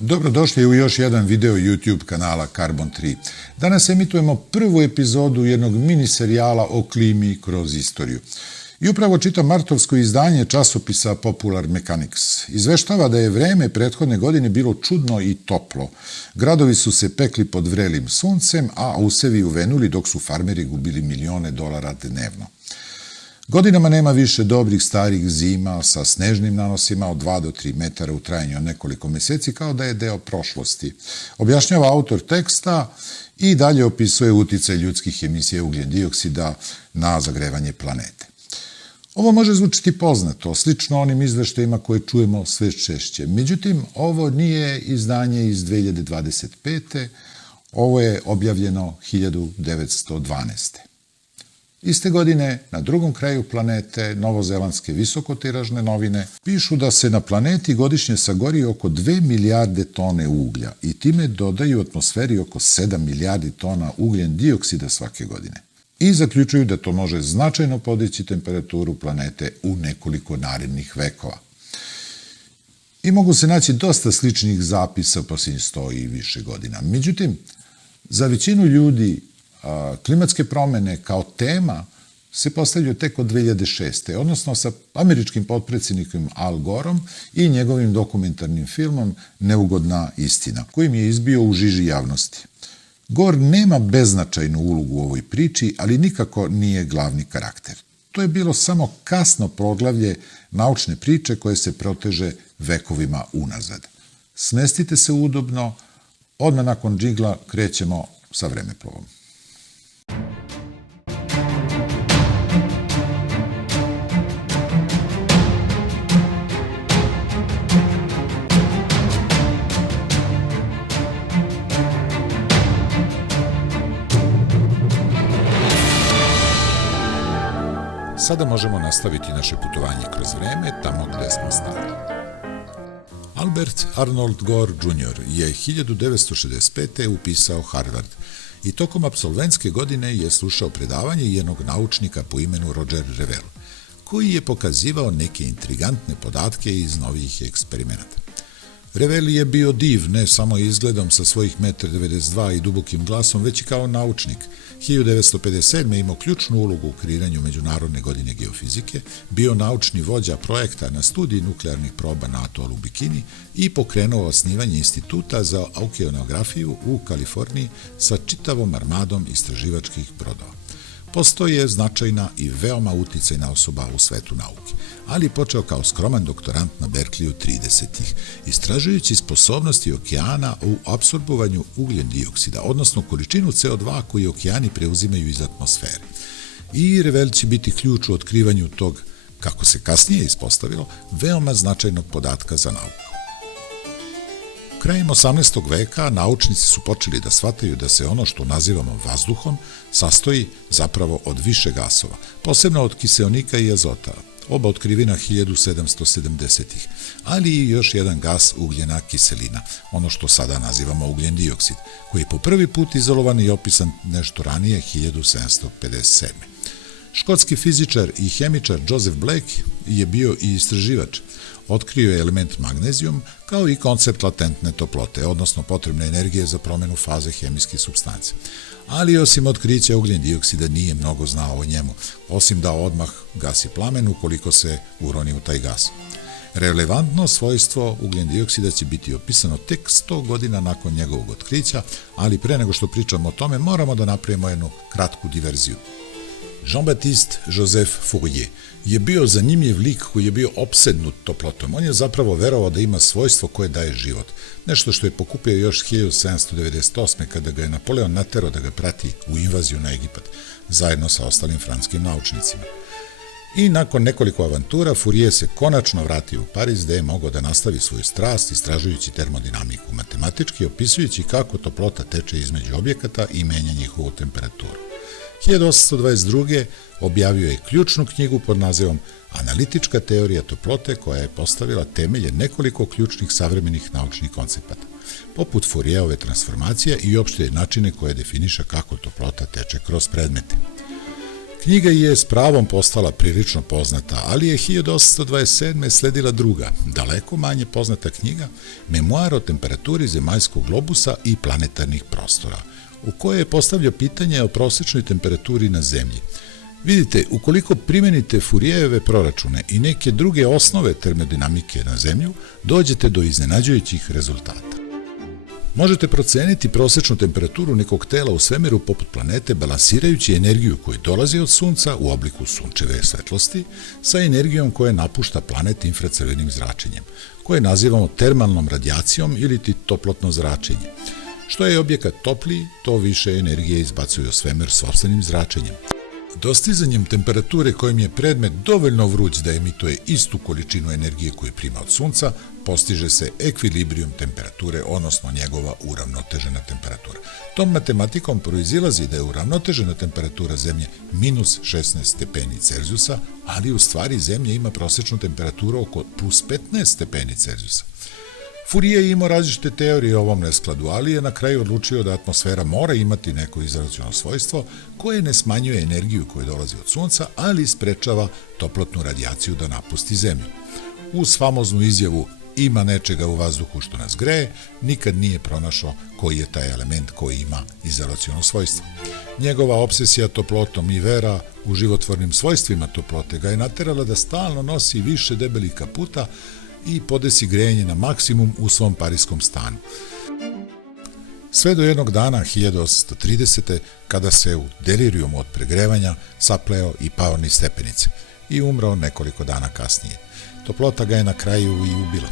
Dobrodošli u još jedan video YouTube kanala Carbon 3. Danas emitujemo prvu epizodu jednog mini serijala o klimi kroz istoriju. I upravo čitam martovsko izdanje časopisa Popular Mechanics. Izveštava da je vreme prethodne godine bilo čudno i toplo. Gradovi su se pekli pod vrelim suncem, a usevi uvenuli dok su farmeri gubili milione dolara dnevno. Godinama nema više dobrih starih zima sa snežnim nanosima od 2 do 3 metara u trajanju od nekoliko meseci, kao da je deo prošlosti. Objašnjava autor teksta i dalje opisuje uticaj ljudskih emisija ugljen dioksida na zagrevanje planete. Ovo može zvučiti poznato, slično onim izveštajima koje čujemo sve češće. Međutim, ovo nije izdanje iz 2025. Ovo je objavljeno 1912. Iste godine, na drugom kraju planete, novozelandske visokotiražne novine pišu da se na planeti godišnje sagori oko 2 milijarde tone uglja i time dodaju atmosferi oko 7 milijardi tona ugljen dioksida svake godine. I zaključuju da to može značajno podići temperaturu planete u nekoliko narednih vekova. I mogu se naći dosta sličnih zapisa posljednjih 100 i više godina. Međutim, za većinu ljudi klimatske promene kao tema se postavljaju tek od 2006. odnosno sa američkim potpredsjednikom Al Goreom i njegovim dokumentarnim filmom Neugodna istina, kojim je izbio u žiži javnosti. Gore nema beznačajnu ulogu u ovoj priči, ali nikako nije glavni karakter. To je bilo samo kasno poglavlje naučne priče koje se proteže vekovima unazad. Smestite se udobno, odmah nakon džingla krećemo sa vremeplovom. Sada možemo nastaviti naše putovanje kroz vreme tamo gde smo stali. Albert Arnold Gore Jr. je 1965. upisao Harvard i tokom apsolventske godine je slušao predavanje jednog naučnika po imenu Roger Revelle, koji je pokazivao neke intrigantne podatke iz novih eksperimenata. Revelle je bio div ne samo izgledom sa svojih 1,92 m i dubokim glasom, već i kao naučnik. 1957. imao ključnu ulogu u kreiranju Međunarodne godine geofizike, bio naučni vođa projekta na studiji nuklearnih proba na atolu Bikini i pokrenuo osnivanje instituta za okeanografiju u Kaliforniji sa čitavom armadom istraživačkih brodova. Postoje značajna i veoma uticajna osoba u svetu nauke, ali je počeo kao skroman doktorant na Berkeleyu 30-ih, istražujući sposobnosti okeana u apsorbovanju ugljen dioksida, odnosno količinu CO2 koju okeani preuzimaju iz atmosfere. I Revelle će biti ključ u otkrivanju tog, kako se kasnije ispostavilo, veoma značajnog podatka za nauku. Krajem 18. veka naučnici su počeli da shvataju da se ono što nazivamo vazduhom sastoji zapravo od više gasova, posebno od kiseonika i azota, oba otkrivena 1770-ih, ali i još jedan gas ugljena kiselina, ono što sada nazivamo ugljen dioksid, koji je po prvi put izolovan i opisan nešto ranije 1757. Škotski fizičar i hemičar Joseph Black je bio i istraživač. Otkrio je element magnezijum kao i koncept latentne toplote, odnosno potrebne energije za promenu faze hemijskih supstanci. Ali osim otkrića ugljen dioksida nije mnogo znao o njemu, osim da odmah gasi plamen ukoliko se uroni u taj gas. Relevantno svojstvo ugljen dioksida će biti opisano tek 100 godina nakon njegovog otkrića, ali pre nego što pričamo o tome moramo da napravimo jednu kratku diverziju. Jean-Baptiste Joseph Fourier je bio zanimljiv lik koji je bio opsednut toplotom. On je zapravo verovao da ima svojstvo koje daje život. Nešto što je pokupio još 1798. kada ga je Napoleon naterao da ga prati u invaziju na Egipat, zajedno sa ostalim francuskim naučnicima. I nakon nekoliko avantura, Fourier se konačno vratio u Pariz gde je mogao da nastavi svoju strast istražujući termodinamiku matematički, opisujući kako toplota teče između objekata i menja njihovu temperaturu. 1822. objavio je ključnu knjigu pod nazivom Analitička teorija toplote koja je postavila temelje nekoliko ključnih savremenih naučnih koncepata, poput Fourierove transformacije i opšte načine koje definiše kako toplota teče kroz predmete. Knjiga je s pravom postala prilično poznata, ali je 1827. sledila druga, daleko manje poznata knjiga, Memoar o temperaturi zemaljskog globusa i planetarnih prostora, u kojoj je postavljao pitanje o prosječnoj temperaturi na Zemlji. Vidite, ukoliko primenite Fourierove proračune i neke druge osnove termodinamike na Zemlju, dođete do iznenađujućih rezultata. Možete proceniti prosječnu temperaturu nekog tela u svemiru poput planete balansirajući energiju koja dolazi od Sunca u obliku sunčeve svetlosti sa energijom koja napušta planet infracrvenim zračenjem, koje nazivamo termalnom radijacijom ili toplotno zračenje. Što je objekat topliji, to više energije izbacuje u svemir sopstvenim zračenjem. Dostizanjem temperature kojim je predmet dovoljno vruć da emituje istu količinu energije koju prima od Sunca, postiže se ekvilibrijum temperature, odnosno njegova uravnotežena temperatura. Tom matematikom proizilazi da je uravnotežena temperatura Zemlje minus 16 stepeni Celzijusa, ali u stvari Zemlja ima prosječnu temperaturu oko plus 15 stepeni Celzijusa. Fourier je imao različite teorije o ovom neskladu, ali je na kraju odlučio da atmosfera mora imati neko izolaciono svojstvo koje ne smanjuje energiju koja dolazi od Sunca, ali sprečava toplotnu radijaciju da napusti Zemlju. Uz famoznu izjavu ima nečega u vazduhu što nas greje, nikad nije pronašao koji je taj element koji ima izolaciono svojstvo. Njegova obsesija toplotom i vera u životvornim svojstvima toplote ga je naterala da stalno nosi više debelih kaputa i podesi grejanje na maksimum u svom parijskom stanu. Sve do jednog dana, 1830. kada se u delirijumu od pregrevanja sapleo i pao niz stepenice i umrao nekoliko dana kasnije. Toplota ga je na kraju i ubila.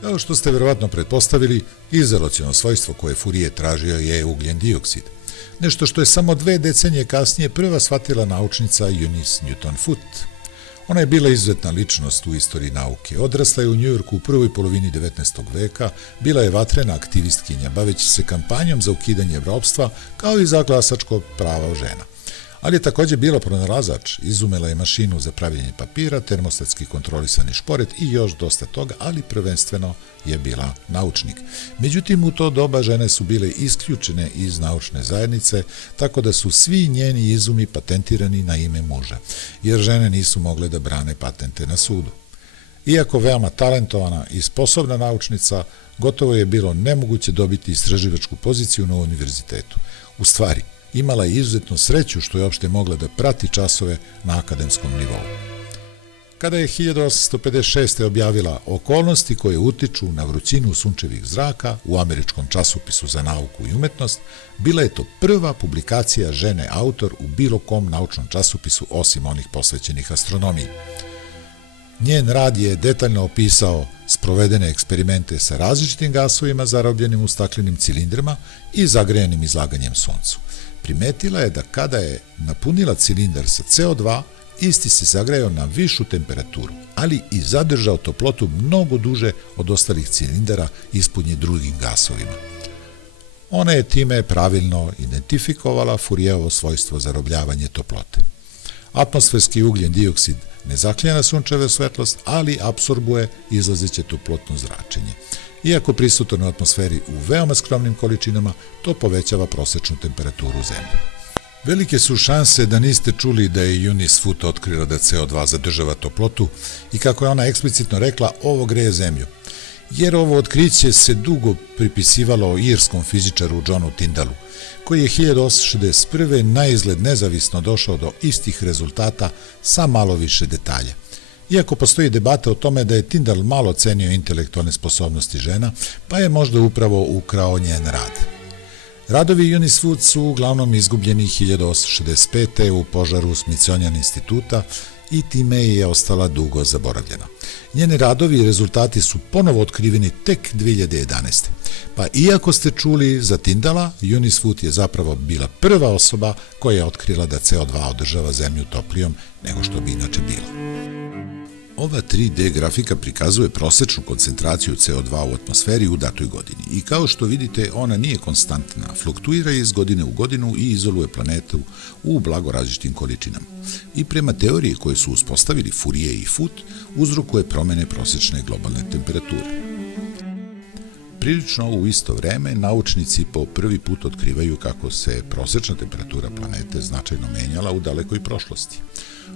Kao što ste verovatno pretpostavili, izolaciono svojstvo koje Fourier tražio je ugljen dioksid. Nešto što je samo 2 decenije kasnije prva shvatila naučnica Eunice Newton-Foote. Ona je bila izuzetna ličnost u istoriji nauke. Odrasla je u Njujorku u prvoj polovini 19. veka, bila je vatrena aktivistkinja, baveći se kampanjom za ukidanje ropstva, kao i za glasačko prava žena. Ali je također bila pronalazač, izumela je mašinu za pravljenje papira, termostatski kontrolisani šporet i još dosta toga, ali prvenstveno je bila naučnik. Međutim, u to doba žene su bile isključene iz naučne zajednice, tako da su svi njeni izumi patentirani na ime muža, jer žene nisu mogle da brane patente na sudu. Iako veoma talentovana i sposobna naučnica, gotovo je bilo nemoguće dobiti istraživačku poziciju na univerzitetu. U stvari, imala je izuzetnu sreću što je uopšte mogla da prati časove na akademskom nivou. Kada je 1856. objavila okolnosti koje utiču na vrućinu sunčevih zraka u američkom časopisu za nauku i umetnost, bila je to prva publikacija žene autor u bilo kom naučnom časopisu osim onih posvećenih astronomiji. Njen rad je detaljno opisao sprovedene eksperimente sa različitim gasovima zarobljenim u staklenim cilindrima i zagrejanim izlaganjem Suncu. Primetila je da kada je napunila cilindar sa CO2, isti se zagrejao na višu temperaturu, ali i zadržao toplotu mnogo duže od ostalih cilindara ispunjenih drugim gasovima. Ona je time pravilno identifikovala Fourierovo svojstvo zarobljavanje toplote. Atmosferski ugljen dioksid ne zakljena sunčeva svetlost, ali apsorbuje izlazeće toplotno zračenje. Iako prisutan u atmosferi u veoma skromnim količinama, to povećava prosečnu temperaturu Zemlje. Velike su šanse da niste čuli da je Eunice Foote otkrila da CO2 zadržava toplotu i kako je ona eksplicitno rekla, ovo greje Zemlju. Jer ovo otkriće se dugo pripisivalo irskom fizičaru Johnu Tyndallu, koji je 1861. na izgled nezavisno došao do istih rezultata sa malo više detalja. Iako postoji debata o tome da je Tyndall malo cenio intelektualne sposobnosti žena, pa je možda upravo ukrao njen rad. Radovi Eunice Foote su uglavnom izgubljeni 1865. u požaru Smithsonian instituta i time je ostala dugo zaboravljena. Njeni radovi i rezultati su ponovo otkriveni tek 2011. Pa iako ste čuli za Tyndalla, Eunice Foote je zapravo bila prva osoba koja je otkrila da CO2 održava Zemlju toplijom nego što bi inače bila. Ova 3D grafika prikazuje prosečnu koncentraciju CO2 u atmosferi u datoj godini i kao što vidite ona nije konstantna, fluktuira iz godine u godinu i izoluje planetu u blago različitim količinama. I prema teoriji koje su uspostavili Fourier i Foote uzrokuje promene prosečne globalne temperature. Prilično u isto vreme naučnici po prvi put otkrivaju kako se prosečna temperatura planete značajno menjala u dalekoj prošlosti.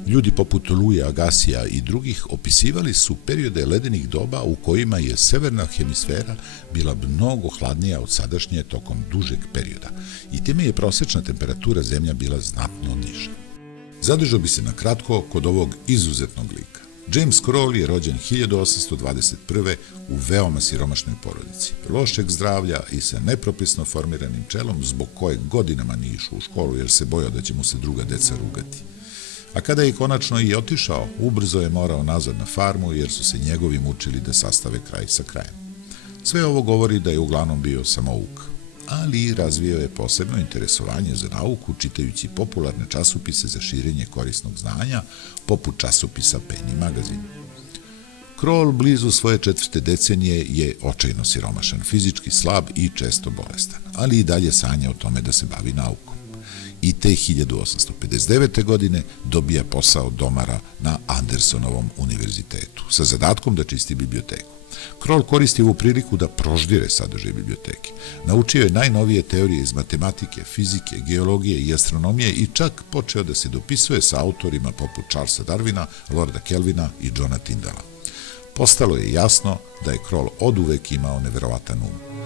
Ljudi poput Louisa Agassija i drugih opisivali su periode ledenih doba u kojima je severna hemisfera bila mnogo hladnija od sadašnje tokom dužeg perioda i time je prosečna temperatura Zemlja bila znatno niža. Zadržao bi se na kratko kod ovog izuzetnog lika. James Kroll je rođen 1821. u veoma siromašnoj porodici, lošeg zdravlja i sa nepropisno formiranim čelom zbog kojeg godinama nije išao u školu jer se bojao da će mu se druga deca rugati. A kada je konačno i otišao, ubrzo je morao nazad na farmu jer su se njegovi mučili da sastave kraj sa krajem. Sve ovo govori da je uglavnom bio samouk, ali razvio je posebno interesovanje za nauku čitajući popularne časopise za širenje korisnog znanja, poput časopisa Penny Magazine. Kroll blizu svoje 4. decenije je očajno siromašan, fizički slab i često bolestan, ali i dalje sanja o tome da se bavi naukom. I te 1859. godine dobija posao domara na Andersonovom univerzitetu, sa zadatkom da čisti biblioteku. Kroll koristi ovu priliku da proždire sadržaj biblioteke. Naučio je najnovije teorije iz matematike, fizike, geologije i astronomije i čak počeo da se dopisuje sa autorima poput Charlesa Darwina, Lorda Kelvina i Johna Tyndalla. Postalo je jasno da je Kroll oduvek imao neverovatan um.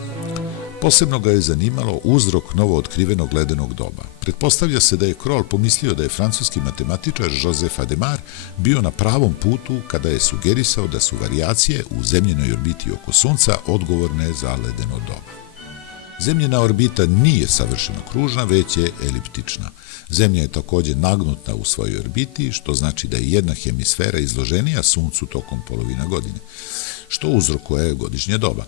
Posebno ga je zanimalo uzrok novootkrivenog ledenog doba. Pretpostavlja se da je Kroll pomislio da je francuski matematičar Joseph Hadamard bio na pravom putu kada je sugerisao da su varijacije u zemljinoj orbiti oko Sunca odgovorne za ledeno doba. Zemljina orbita nije savršeno kružna, već je eliptična. Zemlja je također nagnuta u svojoj orbiti, što znači da je jedna hemisfera izloženija Suncu tokom polovina godine, što uzrokuje godišnje doba.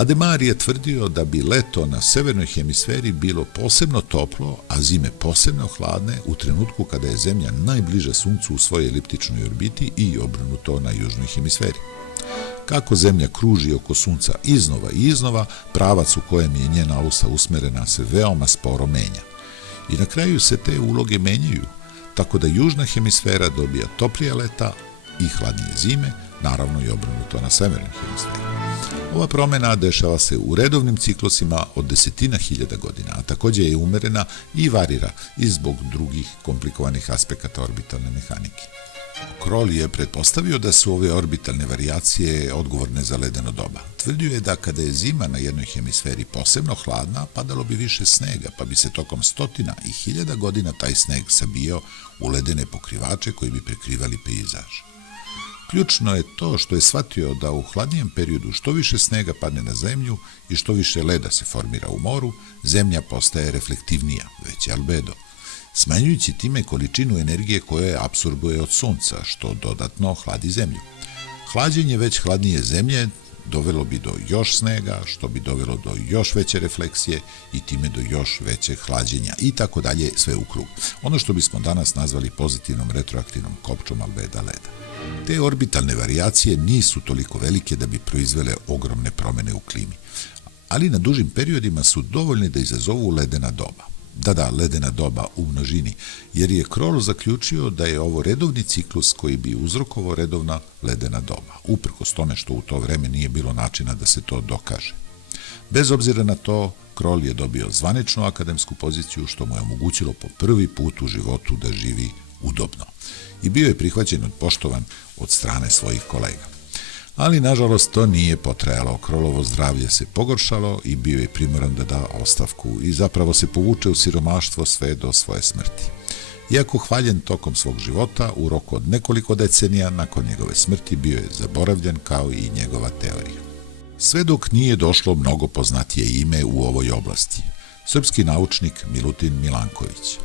Hadamard je tvrdio da bi leto na severnoj hemisferi bilo posebno toplo, a zime posebno hladne u trenutku kada je Zemlja najbliža Suncu u svojoj eliptičnoj orbiti i obrnuto na južnoj hemisferi. Kako Zemlja kruži oko Sunca iznova i iznova, pravac u kojem je njena osa usmerena se veoma sporo menja. I na kraju se te uloge menjaju, tako da južna hemisfera dobija toplije leta i hladnije zime, naravno i obrnuto na severnoj hemisferi. Ova promjena dešava se u redovnim ciklusima od desetina hiljada godina, a također je umerena i varira i zbog drugih komplikovanih aspekata orbitalne mehanike. Kroll je pretpostavio da su ove orbitalne varijacije odgovorne za ledeno doba. Tvrdio je da kada je zima na jednoj hemisferi posebno hladna, padalo bi više snega, pa bi se tokom stotina i hiljada godina taj sneg sabijao u ledene pokrivače koji bi prekrivali pejzaž. Ključno je to što je shvatio da u hladnijem periodu što više snega padne na zemlju i što više leda se formira u moru, zemlja postaje reflektivnija, veći albedo, smanjujući time količinu energije koje apsorbuje od sunca, što dodatno hladi zemlju. Hlađenje već hladnije zemlje dovelo bi do još snega, što bi dovelo do još veće refleksije i time do još većeg hlađenja i tako dalje, sve u krug. Ono što bismo danas nazvali pozitivnom retroaktivnom kopčom albeda leda. Te orbitalne varijacije nisu toliko velike da bi proizvele ogromne promjene u klimi, ali na dužim periodima su dovoljne da izazovu ledena doba. Da, ledena doba u množini, jer je Kroll zaključio da je ovo redovni ciklus koji bi uzrokovao redovna ledena doba, uprkos tome što u to vreme nije bilo načina da se to dokaže. Bez obzira na to, Kroll je dobio zvaničnu akademsku poziciju što mu je omogućilo po prvi put u životu da živi udobno. I bio je prihvaćen i poštovan od strane svojih kolega. Ali, nažalost, to nije potrajalo. Krollovo zdravlje se pogoršalo i bio je primoran da da ostavku i zapravo se povuče u siromaštvo sve do svoje smrti. Iako hvaljen tokom svog života, u roku od nekoliko decenija nakon njegove smrti bio je zaboravljen kao i njegova teorija. Sve dok nije došlo mnogo poznatije ime u ovoj oblasti. Srpski naučnik Milutin Milanković.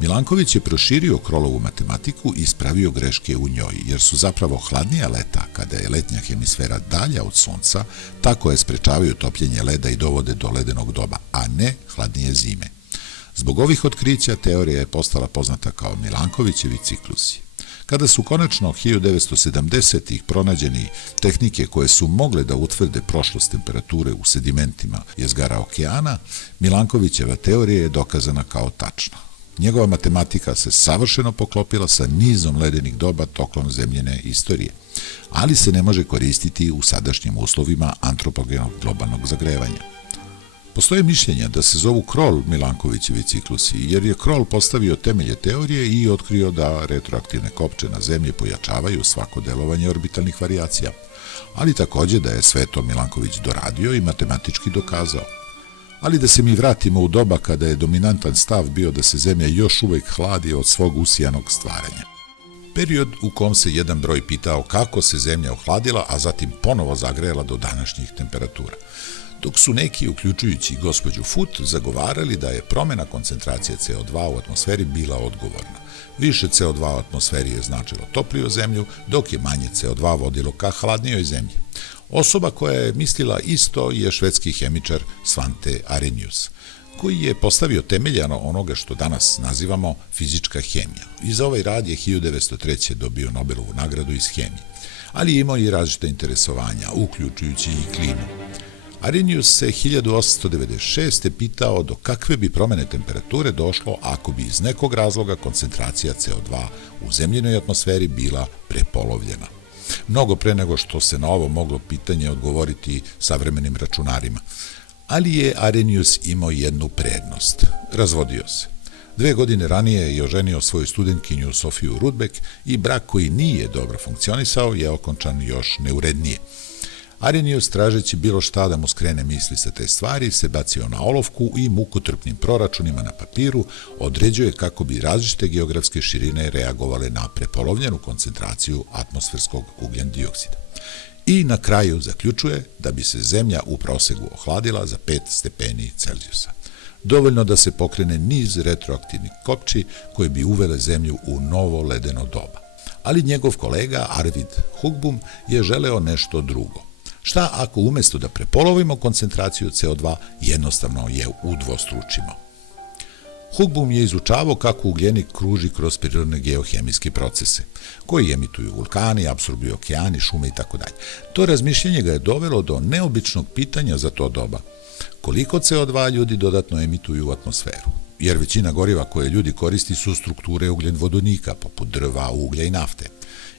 Milanković je proširio Krollovu matematiku i ispravio greške u njoj, jer su zapravo hladnija leta, kada je letnja hemisfera dalja od Sunca, tako je sprečavaju topljenje leda i dovode do ledenog doba, a ne hladnije zime. Zbog ovih otkrića teorija je postala poznata kao Milankovićevi ciklusi. Kada su konačno 1970-ih pronađeni tehnike koje su mogle da utvrde prošlost temperature u sedimentima jezgara okeana, Milankovićeva teorija je dokazana kao tačna. Njegova matematika se savršeno poklopila sa nizom ledenih doba tokom zemljene istorije, ali se ne može koristiti u sadašnjim uslovima antropogenog globalnog zagrevanja. Postoje mišljenja da se zovu Kroll Milankovićevi ciklusi, jer je Kroll postavio temelje teorije i otkrio da retroaktivne kopče na zemlji pojačavaju svako delovanje orbitalnih varijacija, ali takođe da je sve to Milanković doradio i matematički dokazao. Ali da se mi vratimo u doba kada je dominantan stav bio da se zemlja još uvek hladi od svog usijanog stvaranja. Period u kom se jedan broj pitao kako se zemlja ohladila, a zatim ponovo zagrejala do današnjih temperatura. Dok su neki, uključujući gospođu Foot, zagovarali da je promena koncentracije CO2 u atmosferi bila odgovorna. Više CO2 u atmosferi je značilo topliju zemlju, dok je manje CO2 vodilo ka hladnijoj zemlji. Osoba koja je mislila isto je švedski hemičar Svante Arrhenius, koji je postavio temeljano onoga što danas nazivamo fizička hemija. I za ovaj rad je 1903. dobio Nobelovu nagradu iz hemije, ali je imao i različite interesovanja, uključujući i klimu. Arrhenius se 1896. pitao do kakve bi promene temperature došlo ako bi iz nekog razloga koncentracija CO2 u zemljinoj atmosferi bila prepolovljena. Mnogo pre nego što se na ovo moglo pitanje odgovoriti savremenim računarima. Ali je Arrhenius imao jednu prednost. Razvodio se. 2 godine ranije je oženio svoju studentkinju Sofiju Rudbeck i brak koji nije dobro funkcionisao je okončan još neurednije. Arrhenius, tražeći bilo šta da mu skrene misli sa te stvari, se bacio na olovku i mukotrpnim proračunima na papiru određuje kako bi različite geografske širine reagovale na prepolovljenu koncentraciju atmosferskog ugljen dioksida. I na kraju zaključuje da bi se zemlja u prosegu ohladila za 5 stepeni Celzijusa. Dovoljno da se pokrene niz retroaktivnih kopči koje bi uvele zemlju u novo ledeno doba. Ali njegov kolega Arvid Hugbum je želeo nešto drugo. Šta ako umjesto da prepolovimo koncentraciju CO2, jednostavno je udvostručimo? Hugbum je izučavao kako ugljenik kruži kroz prirodne geohemijske procese, koji emituju vulkani, apsorbuju okeani, šume itd. To razmišljenje ga je dovelo do neobičnog pitanja za to doba. Koliko CO2 ljudi dodatno emituju u atmosferu? Jer većina goriva koje ljudi koristi su strukture ugljenvodonika, poput drva, uglja i nafte.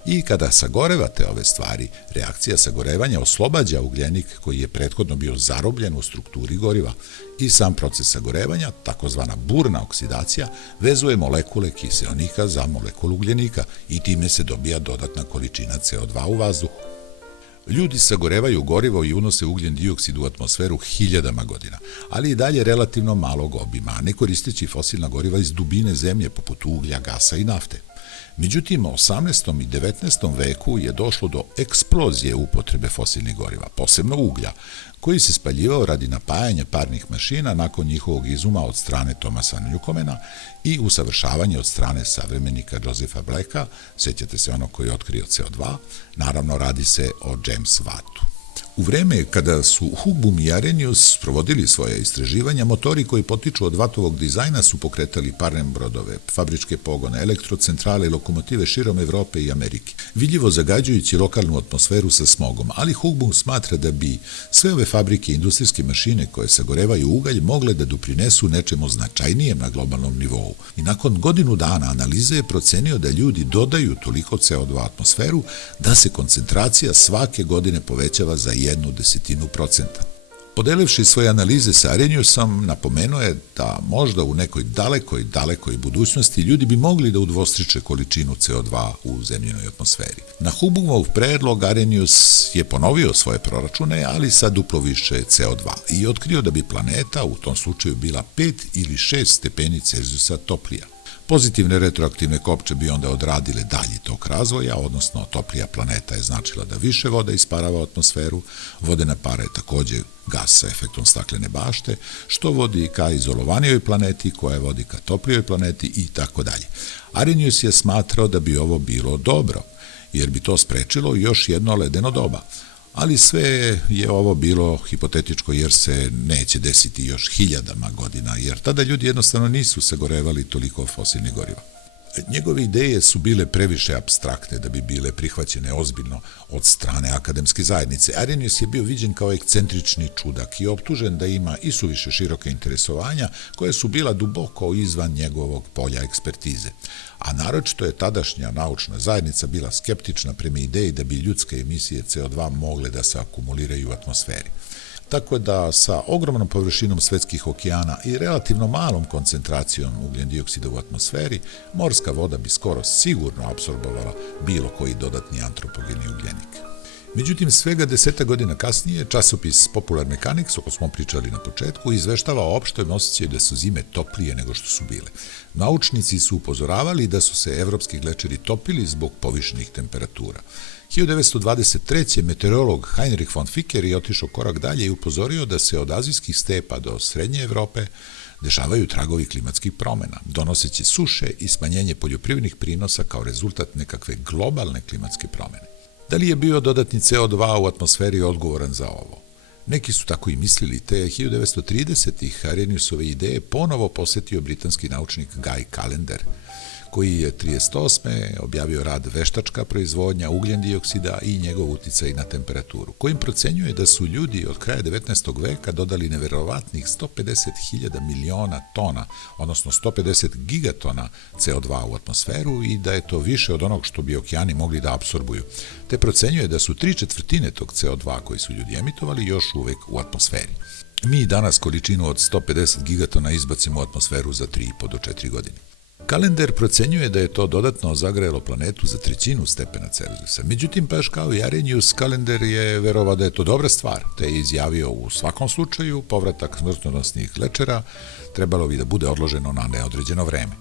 I kada sagorevate ove stvari, reakcija sagorevanja oslobađa ugljenik koji je prethodno bio zarobljen u strukturi goriva i sam proces sagorevanja, takozvana burna oksidacija, vezuje molekule kiseonika za molekulu ugljenika i time se dobija dodatna količina CO2 u vazduhu. Ljudi sagorevaju gorivo i unose ugljen dioksid u atmosferu hiljadama godina, ali i dalje relativno malog obima, ne koristeći fosilna goriva iz dubine zemlje poput uglja, gasa i nafte. Međutim, u 18. i 19. veku je došlo do eksplozije upotrebe fosilnih goriva, posebno uglja, koji se spaljivao radi napajanja parnih mašina nakon njihovog izuma od strane Thomasa Newcomena i usavršavanja od strane savremenika Josepha Blacka, sjećate se onog koji je otkrio CO2, naravno radi se o James Wattu. U vreme kada su Hugbum i Arrhenius provodili svoje istraživanja, motori koji potiču od Wattovog dizajna su pokretali parne brodove, fabričke pogone, elektrocentrale i lokomotive širom Evrope i Amerike, vidljivo zagađujući lokalnu atmosferu sa smogom, ali Hugbum smatra da bi sve ove fabrike i industrijske mašine koje sagorevaju ugalj mogle da doprinesu nečemu značajnijem na globalnom nivou. I nakon godinu dana analize je procenio da ljudi dodaju toliko CO2 u atmosferu da se koncentracija svake godine povećava za 0,1%. Podelivši svoje analize sa Arrheniusom, napomenuo je da možda u nekoj dalekoj budućnosti ljudi bi mogli da udvostriče količinu CO2 u zemljinoj atmosferi. Na Hugbumov predlog Arrhenius je ponovio svoje proračune, ali sa duplo više CO2 i otkrio da bi planeta u tom slučaju bila 5 ili 6 stepeni Celzijusa toplija. Pozitivne retroaktivne kopče bi onda odradile dalji tok razvoja, odnosno toplija planeta je značila da više voda isparava u atmosferu, vodena para je takođe gas sa efektom staklene bašte, što vodi ka izolovanijoj planeti, koja vodi ka toplijoj planeti i tako dalje. Arrhenius je smatrao da bi ovo bilo dobro, jer bi to sprečilo još jedno ledeno doba. Ali sve je ovo bilo hipotetičko jer se neće desiti još hiljadama godina, jer tada ljudi jednostavno nisu sagorevali toliko fosilnih goriva. Njegove ideje su bile previše apstraktne da bi bile prihvaćene ozbiljno od strane akademske zajednice. Arrhenius je bio viđen kao ekscentrični čudak i optužen da ima i suviše široke interesovanja koja su bila duboko izvan njegovog polja ekspertize. A naročito je tadašnja naučna zajednica bila skeptična prema ideji da bi ljudske emisije CO2 mogle da se akumuliraju u atmosferi. Tako da sa ogromnom površinom svetskih okeana i relativno malom koncentracijom ugljen dioksida u atmosferi, morska voda bi skoro sigurno apsorbovala bilo koji dodatni antropogeni ugljenik. Međutim, svega 10 godina kasnije, časopis Popular Mechanics, o kojem smo pričali na početku, izveštava o opštem osjećaju da su zime toplije nego što su bile. Naučnici su upozoravali da su se evropski glečeri topili zbog povišenih temperatura. 1923. meteorolog Heinrich von Ficker je otišao korak dalje i upozorio da se od azijskih stepa do srednje Evrope dešavaju tragovi klimatskih promena, donoseći suše i smanjenje poljoprivrednih prinosa kao rezultat nekakve globalne klimatske promene. Da li je bio dodatni CO2 u atmosferi odgovoran za ovo? Neki su tako i mislili, te 1930-ih Arrheniusove ideje ponovo posetio britanski naučnik Guy Callender, koji je 1938. objavio rad Veštačka proizvodnja ugljen dioksida i njegov uticaj na temperaturu, kojim procenjuje da su ljudi od kraja 19. veka dodali neverovatnih 150.000 miliona tona, odnosno 150 gigatona CO2 u atmosferu i da je to više od onog što bi okeani mogli da apsorbuju, te procenjuje da su 3/4 tog CO2 koji su ljudi emitovali još uvek u atmosferi. Mi danas količinu od 150 gigatona izbacimo u atmosferu za 3,5 do 4 godine. Kalender procenjuje da je to dodatno zagrejalo planetu za 1/3 stepena Celzijusa. Međutim, baš kao i Arrhenius, Kalender je verovao da je to dobra stvar, te je izjavio u svakom slučaju povratak smrtonosnih glečera trebalo bi da bude odloženo na neodređeno vreme.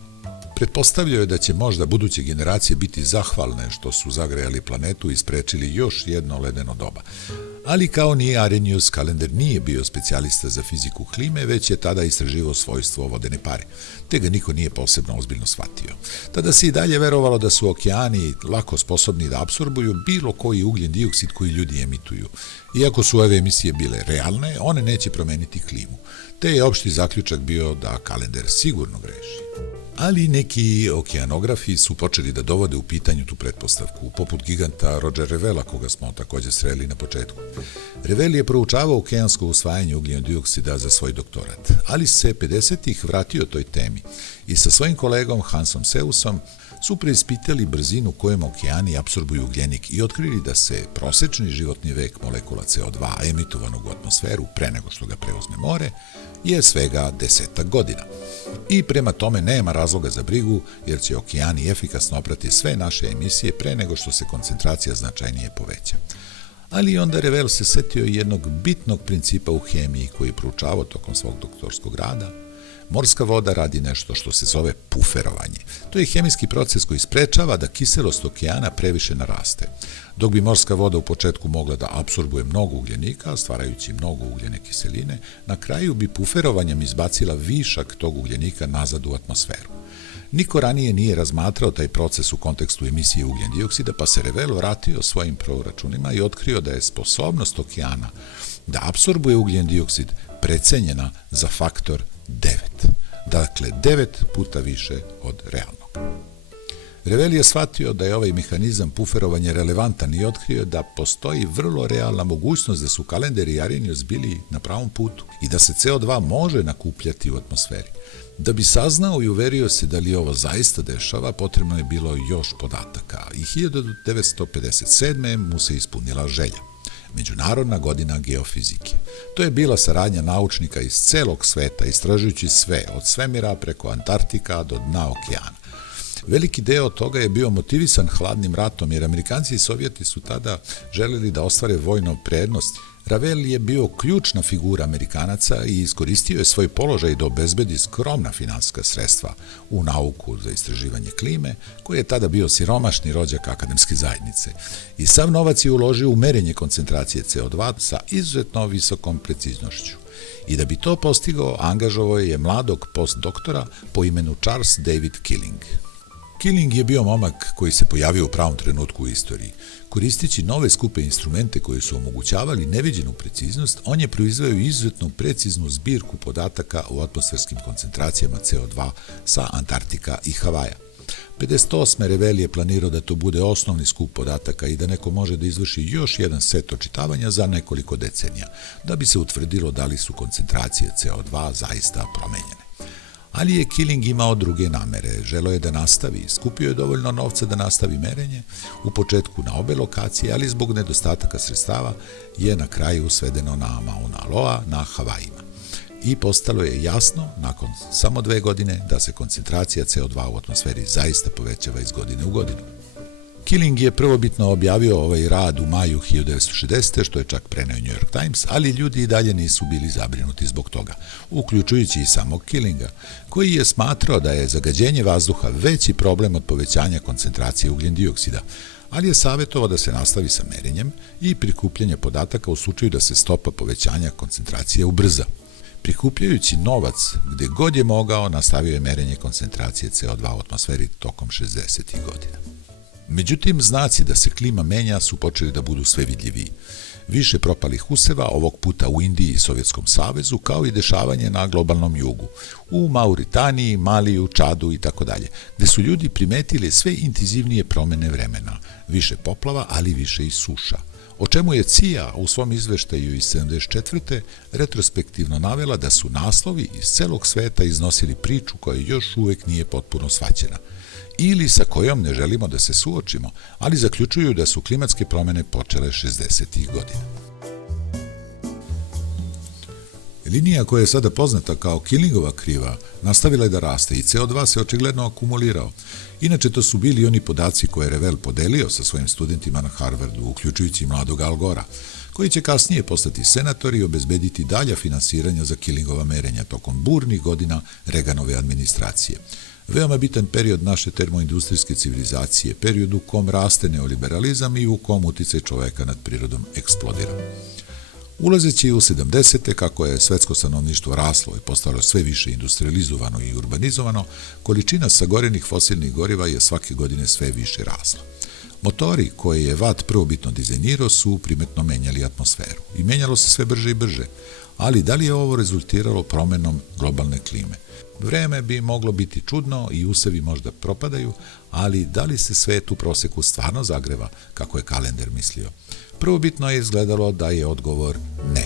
Pretpostavljao je da će možda buduće generacije biti zahvalne što su zagrejali planetu i sprečili još jedno ledeno doba. Ali kao ni Arrhenius, Kalender nije bio specijalista za fiziku klime, već je tada istraživao svojstvo vodene pare, te ga niko nije posebno ozbiljno shvatio. Tada se i dalje verovalo da su okeani lako sposobni da apsorbuju bilo koji ugljen dioksid koji ljudi emituju. Iako su ove emisije bile realne, one neće promeniti klimu, te je opšti zaključak bio da Kalender sigurno greši. Ali neki okeanografi su počeli da dovode u pitanju tu pretpostavku, poput giganta Roger Revela, koga smo također sreli na početku. Revel je proučavao okeansko usvajanje ugljenog dioksida za svoj doktorat, ali se 50-ih vratio toj temi i sa svojim kolegom Hansom Seusom su preispitali brzinu kojom okeani apsorbuju ugljenik i otkrili da se prosečni životni vek molekula CO2 emitovanog u atmosferu pre nego što ga preuzme more je svega 10 godina. I prema tome nema razloga za brigu jer će okeani efikasno oprati sve naše emisije pre nego što se koncentracija značajnije poveća. Ali onda Revel se setio jednog bitnog principa u hemiji koji je proučavao tokom svog doktorskog rada. Morska voda radi nešto što se zove puferovanje. To je hemijski proces koji sprečava da kiselost okeana previše naraste. Dok bi morska voda u početku mogla da apsorbuje mnogo ugljenika, stvarajući mnogo ugljene kiseline, na kraju bi puferovanjem izbacila višak tog ugljenika nazad u atmosferu. Niko ranije nije razmatrao taj proces u kontekstu emisije ugljen dioksida, pa se Revel vratio svojim proračunima i otkrio da je sposobnost okeana da apsorbuje ugljen dioksid precenjena za faktor 9. Dakle, 9 puta više od realnog. Revel je shvatio da je ovaj mehanizam puferovanja relevantan i otkrio da postoji vrlo realna mogućnost da su Kalender i Arrhenius bili na pravom putu i da se CO2 može nakupljati u atmosferi. Da bi saznao i uverio se da li ovo zaista dešava, potrebno je bilo još podataka i 1957. mu se ispunila želja. Međunarodna godina geofizike. To je bila saradnja naučnika iz celog sveta, istražujući sve, od svemira preko Antarktika do dna okeana. Veliki deo toga je bio motivisan hladnim ratom, jer Amerikanci i Sovjeti su tada želeli da ostvare vojnu prednost. Revel je bio ključna figura Amerikanaca i iskoristio je svoj položaj da obezbedi skromna finansijska sredstva u nauku za istraživanje klime, koji je tada bio siromašni rođak akademske zajednice. I sav novac je uložio u merenje koncentracije CO2 sa izuzetno visokom preciznošću. I da bi to postigao, angažovao je mladog postdoktora po imenu Charles David Killing. Killing je bio momak koji se pojavio u pravom trenutku u istoriji. Koristeći nove skupe instrumente koji su omogućavali neviđenu preciznost, on je proizveo izuzetno preciznu zbirku podataka o atmosferskim koncentracijama CO2 sa Antarktika i Havaja. 58. Revel je planirao da to bude osnovni skup podataka i da neko može da izvrši još jedan set očitavanja za nekoliko decenija, da bi se utvrdilo da li su koncentracije CO2 zaista promenjene. Ali je Killing imao druge namere, želeo je da nastavi, skupio je dovoljno novca da nastavi merenje, u početku na obe lokacije, ali zbog nedostataka sredstava je na kraju svedeno na Mauna Loa na Havajima. I postalo je jasno, nakon samo 2 godine, da se koncentracija CO2 u atmosferi zaista povećava iz godine u godinu. Killing je prvobitno objavio ovaj rad u maju 1960. što je čak preneo New York Times, ali ljudi i dalje nisu bili zabrinuti zbog toga, uključujući i samog Killinga, koji je smatrao da je zagađenje vazduha veći problem od povećanja koncentracije ugljen dioksida, ali je savjetovao da se nastavi sa merenjem i prikupljanje podataka u slučaju da se stopa povećanja koncentracije ubrza. Prikupljajući novac gde god je mogao, nastavio je merenje koncentracije CO2 u atmosferi tokom 60. godina. Međutim, znaci da se klima menja su počeli da budu sve vidljiviji. Više propalih useva, ovog puta u Indiji i Sovjetskom savezu, kao i dešavanje na globalnom jugu, u Mauritaniji, Maliju, Čadu i tako dalje, gde su ljudi primetili sve intenzivnije promene vremena, više poplava, ali više i suša. O čemu je CIA u svom izveštaju iz 74. retrospektivno navela da su naslovi iz celog sveta iznosili priču koja još uvek nije potpuno shvaćena, ili sa kojom ne želimo da se suočimo, ali zaključuju da su klimatske promene počele 60. godina. Linija koja je sada poznata kao Killingova kriva nastavila je da raste i CO2 se očigledno akumulirao. Inače, to su bili oni podaci koje je Revel podelio sa svojim studentima na Harvardu, uključujući mladog Al Gora, koji će kasnije postati senator i obezbediti dalja finansiranja za Killingova merenja tokom burnih godina Reaganove administracije. Veoma bitan period naše termoindustrijske civilizacije, period u kom raste neoliberalizam i u kom uticaj čoveka nad prirodom eksplodira. Ulazeći u 70. kako je svetsko stanovništvo raslo i postalo sve više industrializovano i urbanizovano, količina sagorenih fosilnih goriva je svake godine sve više rasla. Motori koje je Watt prvobitno dizajnirao su primetno menjali atmosferu i menjalo se sve brže i brže, ali da li je ovo rezultiralo promenom globalne klime? Vreme bi moglo biti čudno i usevi možda propadaju, ali da li se svet u proseku stvarno zagreva, kako je Kalender mislio? Prvobitno je izgledalo da je odgovor ne.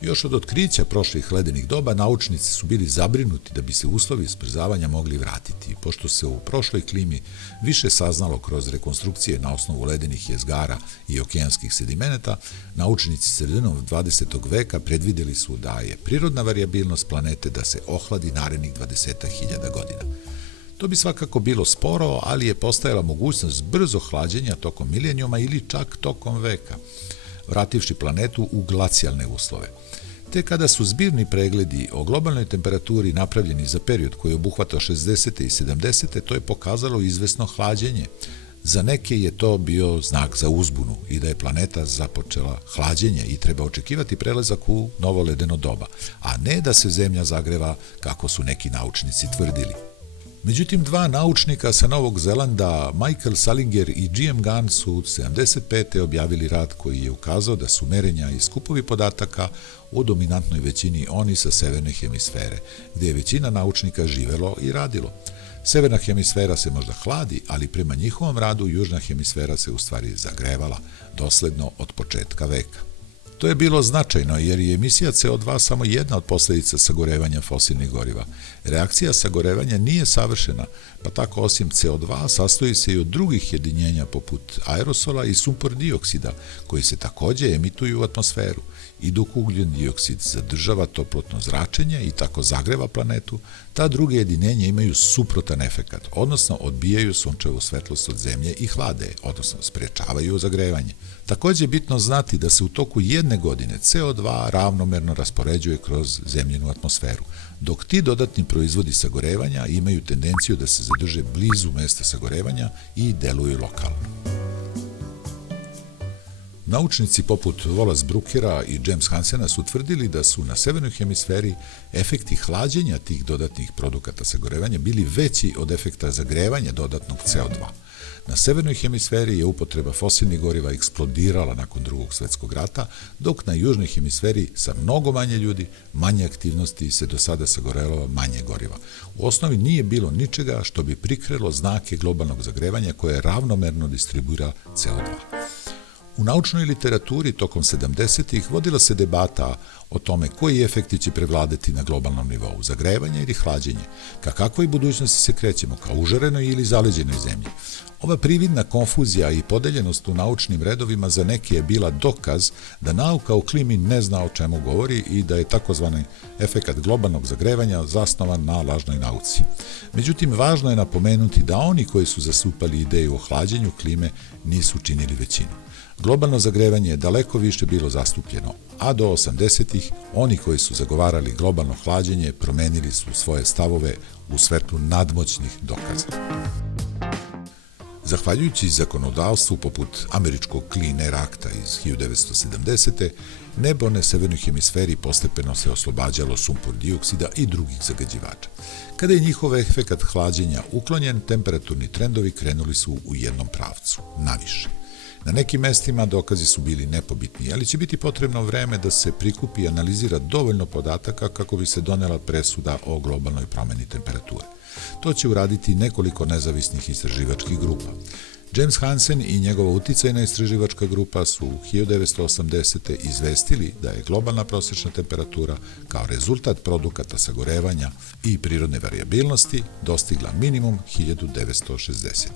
Još od otkrića prošlih ledenih doba naučnici su bili zabrinuti da bi se uslovi smrzavanja mogli vratiti, pošto se u prošloj klimi više saznalo kroz rekonstrukcije na osnovu ledenih jezgara i okeanskih sedimenata, naučnici sredinom 20. veka predvideli su da je prirodna varijabilnost planete da se ohladi narednih 20.000 godina. To bi svakako bilo sporo, ali je postojala mogućnost brzo hlađenja tokom milenijuma ili čak tokom veka, vrativši planetu u glacijalne uslove. Te kada su zbirni pregledi o globalnoj temperaturi napravljeni za period koji je obuhvatao 60. i 70. to je pokazalo izvesno hlađenje. Za neke je to bio znak za uzbunu i da je planeta započela hlađenje i treba očekivati prelazak u novo ledeno doba, a ne da se Zemlja zagreva kako su neki naučnici tvrdili. Međutim, 2 naučnika sa Novog Zelanda, Michael Salinger i G.M. Gunn, su 75. objavili rad koji je ukazao da su merenja i skupovi podataka u dominantnoj većini oni sa severne hemisfere, gde je većina naučnika živelo i radilo. Severna hemisfera se možda hladi, ali prema njihovom radu južna hemisfera se u stvari zagrevala, dosledno od početka veka. To je bilo značajno jer je emisija CO2 samo jedna od posljedica sagorevanja fosilnih goriva. Reakcija sagorevanja nije savršena, pa tako osim CO2 sastoji se i od drugih jedinjenja poput aerosola i sumpor dioksida, koji se takođe emituju u atmosferu. I dok ugljen dioksid zadržava toplotno zračenje i tako zagreva planetu, ta druge jedinjenja imaju suprotan efekat, odnosno odbijaju sunčevu svetlost od zemlje i hlade, odnosno sprečavaju zagrevanje. Takođe je bitno znati da se u toku jedne godine CO2 ravnomerno raspoređuje kroz zemljenu atmosferu, dok ti dodatni proizvodi sagorevanja imaju tendenciju da se zadrže blizu mesta sagorevanja i deluju lokalno. Naučnici poput Wallace Brookera i James Hansena su tvrdili da su na severnoj hemisferi efekti hlađenja tih dodatnih produkata sagorevanja bili veći od efekta zagrevanja dodatnog CO2. Na severnoj hemisferi je upotreba fosilnih goriva eksplodirala nakon Drugog svjetskog rata, dok na južnoj hemisferi sa mnogo manje ljudi, manje aktivnosti se do sada sagorelo manje goriva. U osnovi nije bilo ničega što bi prikrilo znake globalnog zagrevanja koje ravnomerno distribuira CO2. U naučnoj literaturi tokom 70-ih vodila se debata o tome koji efekti će prevladati na globalnom nivou, zagrevanje ili hlađenje, ka kakvoj budućnosti se krećemo, ka užarenoj ili zaleđenoj zemlji. Ova prividna konfuzija i podeljenost u naučnim redovima za neke je bila dokaz da nauka o klimi ne zna o čemu govori i da je takozvani efekat globalnog zagrevanja zasnovan na lažnoj nauci. Međutim, važno je napomenuti da oni koji su zastupali ideju o hlađenju klime nisu činili većinu. Globalno zagrevanje je daleko više bilo zastupljeno, a do 80-ih oni koji su zagovarali globalno hlađenje promenili su svoje stavove u svetlu nadmoćnih dokaza. Zahvaljujući zakonodavstvu poput američkog Clean Air Acta iz 1970. nebo na severnoj hemisferi postepeno se oslobađalo sumpor dioksida i drugih zagađivača. Kada je njihov efekat hlađenja uklonjen, temperaturni trendovi krenuli su u jednom pravcu, naviše. Na nekim mestima dokazi su bili nepobitni, ali će biti potrebno vreme da se prikupi i analizira dovoljno podataka kako bi se donela presuda o globalnoj promeni temperature. To će uraditi nekoliko nezavisnih istraživačkih grupa. James Hansen i njegova uticajna istraživačka grupa su 1980. izvestili da je globalna prosječna temperatura kao rezultat produkata sagorevanja i prirodne varijabilnosti dostigla minimum 1960.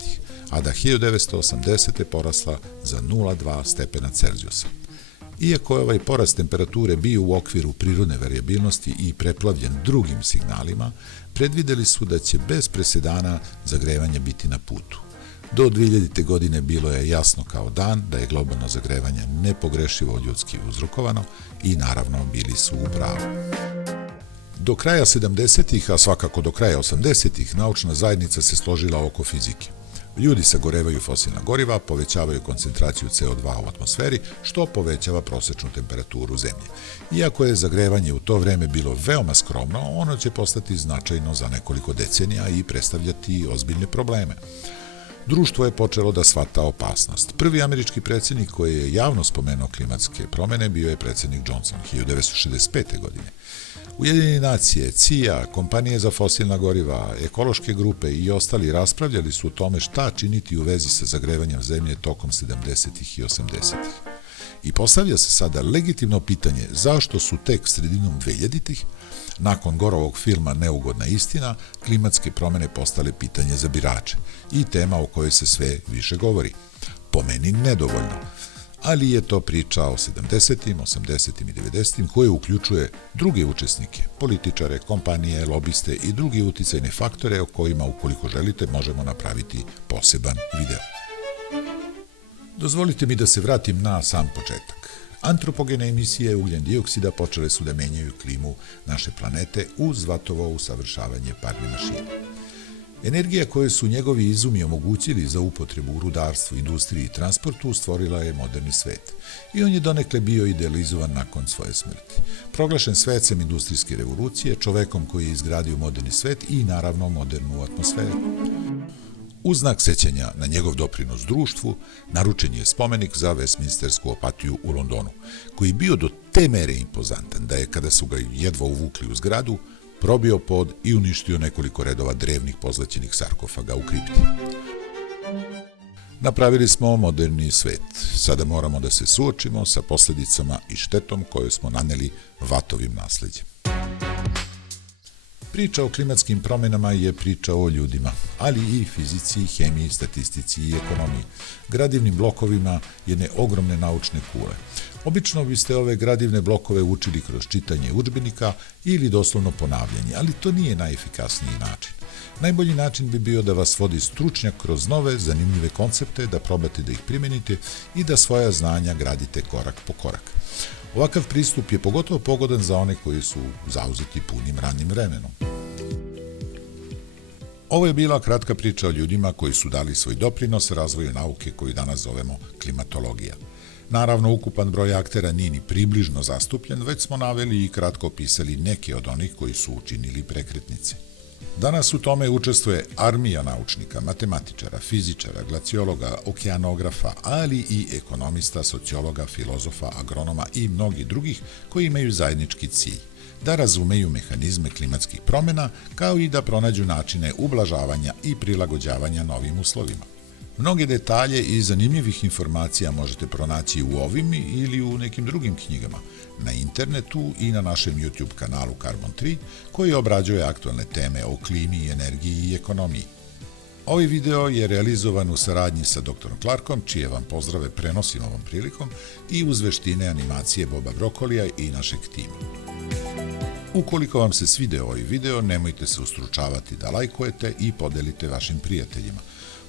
a da 1980. porasla za 0,2 stepena Celzijusa. Iako je ovaj porast temperature bio u okviru prirodne varijabilnosti i preplavljen drugim signalima, predvideli su da će bez presedana zagrevanje biti na putu. Do 2000. godine bilo je jasno kao dan da je globalno zagrevanje nepogrešivo ljudski uzrokovano i naravno bili su u pravu. Do kraja 70-ih, a svakako do kraja 80-ih, naučna zajednica se složila oko fizike. Ljudi sagorevaju fosilna goriva, povećavaju koncentraciju CO2 u atmosferi, što povećava prosečnu temperaturu Zemlje. Iako je zagrevanje u to vreme bilo veoma skromno, ono će postati značajno za nekoliko decenija i predstavljati ozbiljne probleme. Društvo je počelo da shvata opasnost. Prvi američki predsjednik koji je javno spomenuo klimatske promene bio je predsjednik Johnson 1965. godine. Ujedinjene nacije, CIA, kompanije za fosilna goriva, ekološke grupe i ostali raspravljali su o tome šta činiti u vezi sa zagrevanjem zemlje tokom 70-ih i 80-ih. I postavlja se sada legitimno pitanje zašto su tek sredinom 2000-ih, nakon Gorovog filma Neugodna istina, klimatske promene postale pitanje za birače i tema o kojoj se sve više govori. Po meni nedovoljno. Ali je to priča o 70. 80. i 90. koje uključuje druge učesnike, političare, kompanije, lobiste i drugi uticajne faktore o kojima, ukoliko želite, možemo napraviti poseban video. Dozvolite mi da se vratim na sam početak. Antropogene emisije ugljen dioksida počele su da menjaju klimu naše planete uz Vatovo usavršavanje parne mašine. Energija koju su njegovi izumi omogućili za upotrebu u rudarstvu, industriji i transportu stvorila je moderni svet. I on je donekle bio idealizovan nakon svoje smrti. Proglašen svecem industrijske revolucije, čovekom koji je izgradio moderni svet i naravno modernu atmosferu. U znak sećanja na njegov doprinos društvu, naručen je spomenik za Westminstersku apatiju u Londonu, koji je bio do te mere impozantan da je, kada su ga jedva uvukli u zgradu, probio pod i uništio nekoliko redova drevnih pozlaćenih sarkofaga u kripti. Napravili smo moderni svet. Sada moramo da se suočimo sa posljedicama i štetom koju smo naneli Vatovim nasleđem. Priča o klimatskim promjenama je priča o ljudima, ali i fizici, hemiji, statistici i ekonomiji, gradivnim blokovima jedne ogromne naučne kule. Obično biste ove gradivne blokove učili kroz čitanje udžbenika ili doslovno ponavljanje, ali to nije najefikasniji način. Najbolji način bi bio da vas vodi stručnjak kroz nove, zanimljive koncepte, da probate da ih primenite i da svoja znanja gradite korak po korak. Ovakav pristup je pogotovo pogodan za one koji su zauzeti punim ranim vremenom. Ovo je bila kratka priča o ljudima koji su dali svoj doprinos razvoju nauke koju danas zovemo klimatologija. Naravno, ukupan broj aktera nije ni približno zastupljen, već smo naveli i kratko opisali neke od onih koji su učinili prekretnice. Danas u tome učestvuje armija naučnika, matematičara, fizičara, glaciologa, okeanografa, ali i ekonomista, sociologa, filozofa, agronoma i mnogi drugih koji imaju zajednički cilj da razumeju mehanizme klimatskih promjena kao i da pronađu načine ublažavanja i prilagođavanja novim uslovima. Mnoge detalje i zanimljivih informacija možete pronaći u ovim ili u nekim drugim knjigama, na internetu i na našem YouTube kanalu Carbon 3, koji obrađuje aktualne teme o klimi, energiji i ekonomiji. Ovaj video je realizovan u saradnji sa dr. Clarkom, čije vam pozdrave prenosim ovom prilikom, i uz veštine animacije Boba Brokolija i našeg tima. Ukoliko vam se svideo ovaj video, nemojte se ustručavati da lajkujete i podelite vašim prijateljima.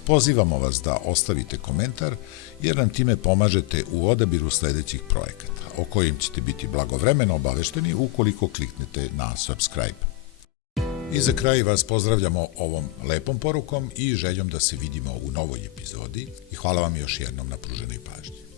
Pozivamo vas da ostavite komentar, jer nam time pomažete u odabiru sledećih projekata, o kojim ćete biti blagovremeno obavešteni ukoliko kliknete na subscribe. I za kraj vas pozdravljamo ovom lepom porukom i željom da se vidimo u novoj epizodi i hvala vam još jednom na pruženoj pažnji.